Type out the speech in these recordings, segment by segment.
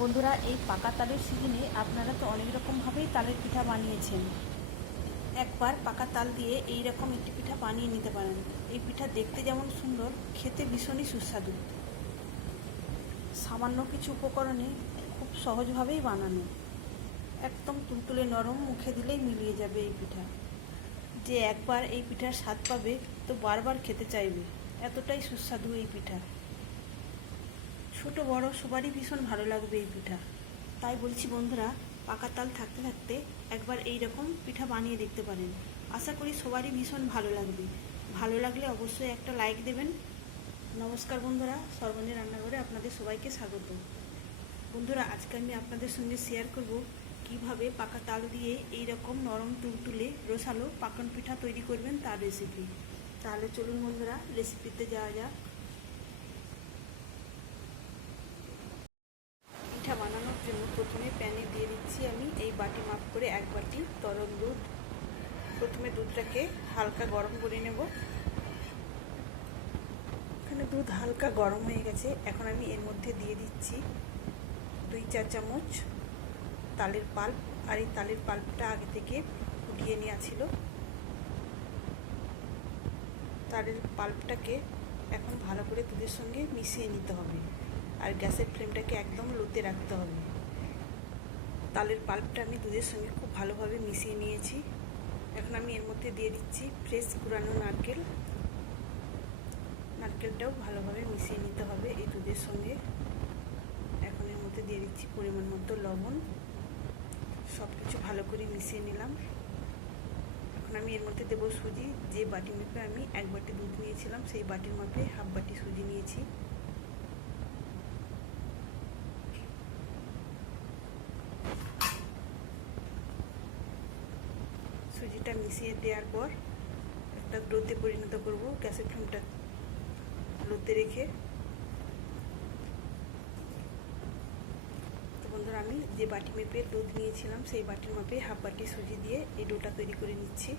বন্ধুরা, এই পাকা তালের সিজনে আপনারা তো অনেক রকমভাবেই তালের পিঠা বানিয়েছেন। একবার পাকা তাল দিয়ে এই রকম একটি পিঠা বানিয়ে নিতে পারেন। এই পিঠা দেখতে যেমন সুন্দর, খেতে ভীষণই সুস্বাদু। সামান্য কিছু উপকরণে খুব সহজভাবেই বানানো। একদম তুলতুলে নরম মুখে দিলেই মিলিয়ে যাবে এই পিঠা। যে একবার এই পিঠার স্বাদ পাবে, তো বারবার খেতে চাইবে। এতটাই সুস্বাদু এই পিঠা। ছোট, বড়, সবারই ভীষণ ভালো লাগবে এই পিঠা। তাই বলছি বন্ধুরা, পাকা তাল থাকতে থাকতে একবার এই রকম পিঠা বানিয়ে দেখতে পারেন। আশা করি সবারই ভীষণ ভালো লাগবে। ভালো লাগলে অবশ্যই একটা লাইক দেবেন। নমস্কার বন্ধুরা সর্বনী রান্নাঘরে আপনাদের সবাইকে স্বাগত। বন্ধুরা, আজকে আমি আপনাদের সঙ্গে শেয়ার করব কীভাবে পাকা তাল দিয়ে এই রকম নরম তুলতুলে রসালো পাকন পিঠা তৈরি করবেন তার রেসিপি তাহলে চলুন বন্ধুরা রেসিপিতে যাওয়া যাক পিঠা বানানোর জন্য প্রথমে প্যানে দিয়ে দিচ্ছি আমি এই বাটি মাপ করে এক বাটি তরল দুধ। প্রথমে দুধটাকে হালকা গরম করে নেব। এখানে দুধ হালকা গরম হয়ে গেছে। এখন আমি এর মধ্যে দিয়ে দিচ্ছি দুই চা চামচ তালের পাল্প। আর এই তালের পাল্পটা আগে থেকে ফুটিয়ে নেওয়া ছিল। তালের পাল্পটাকে এখন ভালো করে দুধের সঙ্গে মিশিয়ে নিতে হবে। আর গ্যাসের ফ্লেমটাকে একদম লোতে রাখতে হবে। তালের পাল্পটা আমি দুধের সঙ্গে খুব ভালোভাবে মিশিয়ে নিয়েছি। এখন আমি এর মধ্যে দিয়ে দিচ্ছি ফ্রেশ কুড়ানো নারকেল। নারকেলটাও ভালোভাবে মিশিয়ে নিতে হবে এই দুধের সঙ্গে। এখন এর মধ্যে দিয়ে দিচ্ছি পরিমাণ মতো লবণ। সব কিছু ভালো করে মিশিয়ে নিলাম। এখন আমি এর মধ্যে দেবো সুজি। যে বাটি মেপে আমি এক বাটি দুধ নিয়েছিলাম, সেই বাটির মাপে হাফ বাটি সুজি নিয়েছি। সুজিটা মিশিয়ে দেওয়ার পর একটা লোতে পরিণত করব, গ্যাসের ফ্লেমটা লোতে রেখে। তো বন্ধুরা, আমি যে বাটি মেপে দুধ নিয়েছিলাম, সেই বাটির মাপে হাফ বাটি সুজি দিয়ে এই ডোটা তৈরি করে নিচ্ছি।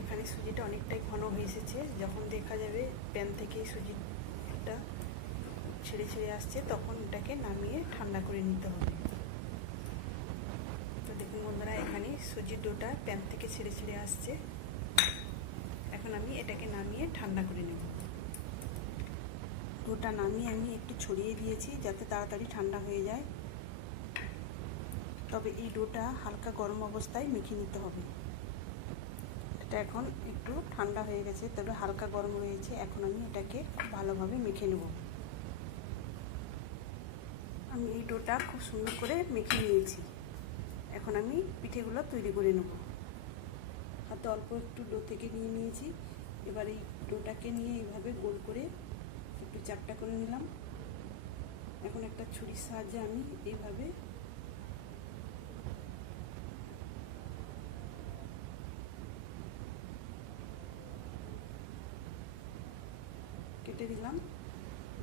এখানে সুজিটা অনেকটাই ঘন হয়ে এসেছে। যখন দেখা যাবে প্যান থেকে সুজিটা ছেড়ে ছেড়ে আসছে, তখন এটাকে নামিয়ে ঠান্ডা করে নিতে হবে তো দেখুন বন্ধুরা এখানে সুজির ডোটা প্যান থেকে ছেড়ে ছেড়ে আসছে। এখন আমি এটাকে নামিয়ে ঠান্ডা করে নেব। ডোটা নামিয়ে আমি একটু ছড়িয়ে দিয়েছি যাতে তাড়াতাড়ি ঠান্ডা হয়ে যায়। তবে এই ডোটা হালকা গরম অবস্থায় মেখে নিতে হবে। এটা এখন একটু ঠান্ডা হয়ে গেছে, তবে হালকা গরম রয়েছে। এখন আমি এটাকে ভালোভাবে মেখে নেব। আমি এই ডোটা খুব সুন্দর করে মেখে নিয়েছি। এখন আমি পিঠেগুলো তৈরি করে নেব। হাতে অল্প একটু ডো থেকে নিয়ে নিয়েছি। এবার এই ডোটাকে নিয়ে এইভাবে গোল করে একটু চাপটা করে নিলাম। এখন একটা ছুরির সাহায্যে আমি এইভাবে কেটে দিলাম।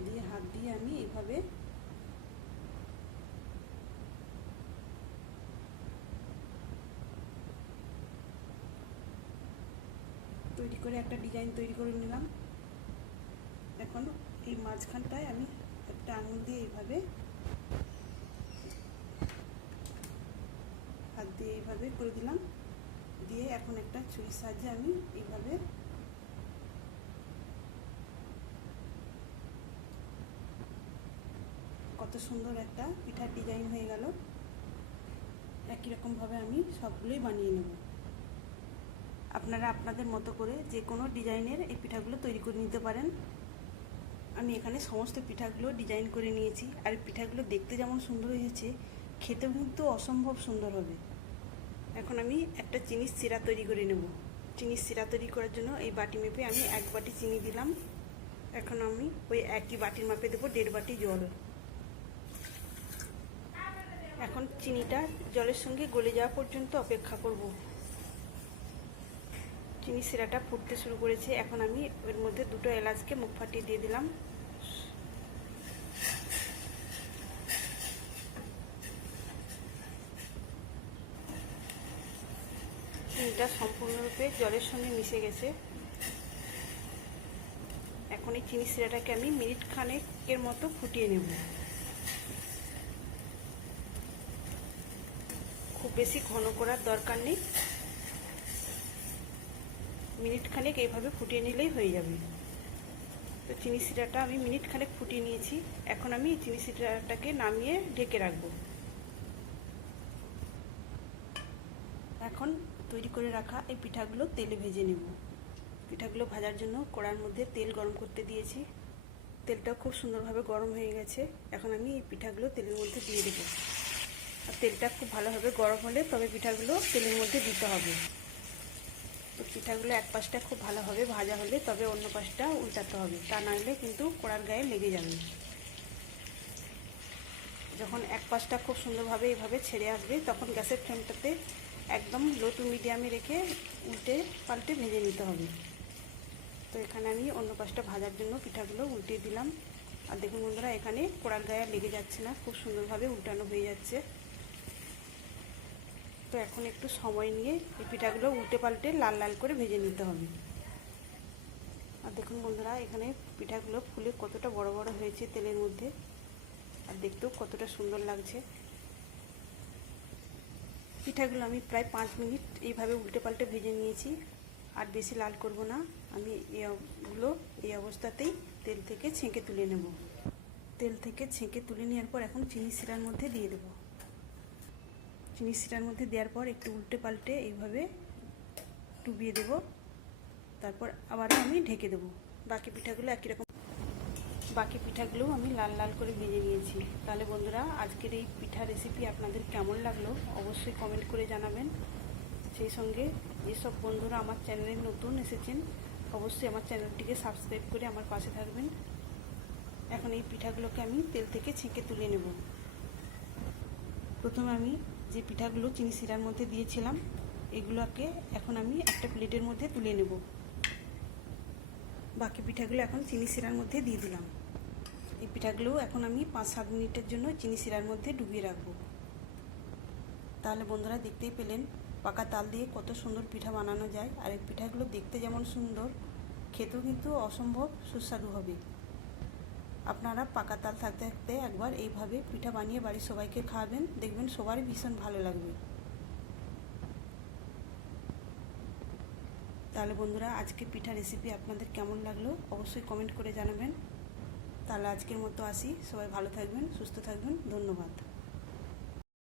দিয়ে হাত দিয়ে আমি এইভাবে তৈরি করে, একটা ডিজাইন তৈরি করে নিলাম। এখন এই মাঝখানটায় আমি একটা আঙুল দিয়ে এইভাবে, হাত দিয়ে এইভাবে করে দিলাম। দিয়ে এখন একটা ছুরির সাহায্যে আমি এইভাবে কত সুন্দর একটা পিঠার ডিজাইন হয়ে গেল। একই রকমভাবে আমি সবগুলোই বানিয়ে নেব। আপনারা আপনাদের মতো করে যে কোনো ডিজাইনের এই পিঠাগুলো তৈরি করে নিতে পারেন। আমি এখানে সমস্ত পিঠাগুলো ডিজাইন করে নিয়েছি। আর পিঠাগুলো দেখতে যেমন সুন্দর হয়েছে, খেতেও কিন্তু অসম্ভব সুন্দর হবে। এখন আমি একটা চিনির সিরা তৈরি করে নেব। চিনির সিরা তৈরি করার জন্য এই বাটি মেপে আমি এক বাটি চিনি দিলাম। এখন আমি ওই একই বাটির মাপে দেবো দেড় বাটি জল। এখন চিনিটা জলের সঙ্গে গলে যাওয়া পর্যন্ত অপেক্ষা করব। চিনি সিরাটা ফুটতে শুরু করেছে, এখন আমি এর মধ্যে দুটো এলাচকে মুখ ফাটিয়ে দিয়ে দিলাম। চিনিটা সম্পূর্ণরূপে জলের সঙ্গে মিশে গেছে। এখন এই চিনি শিরাটাকে আমি মিনিট খানেকের মতো ফুটিয়ে নেব। খুব বেশি ঘন করার দরকার নেই। মিনিট খানেক এইভাবে ফুটিয়ে নিলেই হয়ে যাবে। তো চিনি শিরাটা আমি মিনিট খানেক ফুটিয়ে নিয়েছি। এখন আমি চিনি শিরাটাকে নামিয়ে ঢেকে রাখব। এখন তৈরি করে রাখা এই পিঠাগুলো তেলে ভেজে নেব। পিঠাগুলো ভাজার জন্য কড়ার মধ্যে তেল গরম করতে দিয়েছি। তেলটাও খুব সুন্দরভাবে গরম হয়ে গেছে। এখন আমি এই পিঠাগুলো তেলের মধ্যে দিয়ে দেবো। আর তেলটা খুব ভালোভাবে গরম হলে তবে পিঠাগুলো তেলের মধ্যে দিতে হবে। পিঠাগুলো এক পাশটা খুব ভালোভাবে ভাজা হলে তবে অন্য পাশটা উল্টাতে হবে। তা নাহলে কিন্তু কড়ার গায়ে লেগে যাবে। যখন এক পাশটা খুব সুন্দরভাবে এইভাবে ছেড়ে আসবে, তখন গ্যাসের ফ্লেমটাতে একদম লো টু মিডিয়ামে রেখে উল্টে পাল্টে ভেজে নিতে হবে। তো এখানে আমি অন্য পাশটা ভাজার জন্য পিঠাগুলো উল্টিয়ে দিলাম। আর দেখুন বন্ধুরা, এখানে কড়ার গায়ে লেগে যাচ্ছে না, খুব সুন্দরভাবে উল্টানো হয়ে যাচ্ছে। তো এখন একটু সময় নিয়ে এই পিঠাগুলো উল্টে পাল্টে লাল লাল করে ভেজে নিতে হবে। আর দেখুন বন্ধুরা, এখানে পিঠাগুলো ফুলে কতটা বড় বড় হয়েছে তেলের মধ্যে, আর দেখতেও কতটা সুন্দর লাগছে। পিঠাগুলো আমি প্রায় পাঁচ মিনিট এইভাবে উল্টে পাল্টে ভেজে নিয়েছি, আর বেশি লাল করব না। আমি এগুলো এই অবস্থাতেই তেল থেকে ছেঁকে তুলে নেব। তেল থেকে ছেঁকে তুলে নেওয়ার পর এখন চিনি শিরার মধ্যে দিয়ে দেব। শিরার মধ্যে দেওয়ার পর একটু উল্টে পাল্টে এইভাবে ডুবিয়ে দেব। তারপর আবারও আমি ঢেকে দেব। বাকি পিঠাগুলো একই রকম। বাকি পিঠাগুলো আমি লাল লাল করে ভেজে নিয়েছি। তাহলে বন্ধুরা, আজকের এই পিঠা রেসিপি আপনাদের কেমন লাগল অবশ্যই কমেন্ট করে জানাবেন। সেই সঙ্গে যেসব বন্ধুরা আমার চ্যানেলে নতুন এসেছেন, অবশ্যই আমার চ্যানেলটিকে সাবস্ক্রাইব করে আমার পাশে থাকবেন। এখন এই পিঠাগুলোকে আমি তেল থেকে ছেঁকে তুলে নেব। প্রথমে আমি যে পিঠাগুলো চিনি শিরার মধ্যে দিয়েছিলাম, এগুলোকে এখন আমি একটা প্লেটের মধ্যে তুলে নেব। বাকি পিঠাগুলো এখন চিনি শিরার মধ্যে দিয়ে দিলাম। এই পিঠাগুলো এখন আমি পাঁচ সাত মিনিটের জন্য চিনি শিরার মধ্যে ডুবিয়ে রাখব। তাহলে বন্ধুরা দেখতেই পেলেন, পাকা তাল দিয়ে কত সুন্দর পিঠা বানানো যায়। আর এই পিঠাগুলো দেখতে যেমন সুন্দর, খেতেও কিন্তু অসম্ভব সুস্বাদু হবে। আপনারা পাকা তাল থাকতে থাকতে একবার এইভাবে পিঠা বানিয়ে বাড়ির সবাইকে খাওয়াবেন দেখবেন সবারই ভীষণ ভালো লাগবে। তাহলে বন্ধুরা আজকে পিঠা রেসিপি আপনাদের কেমন লাগল অবশ্যই কমেন্ট করে জানাবেন। তাহলে আজকের মতো আসি। সবাই ভালো থাকবেন, সুস্থ থাকবেন। ধন্যবাদ।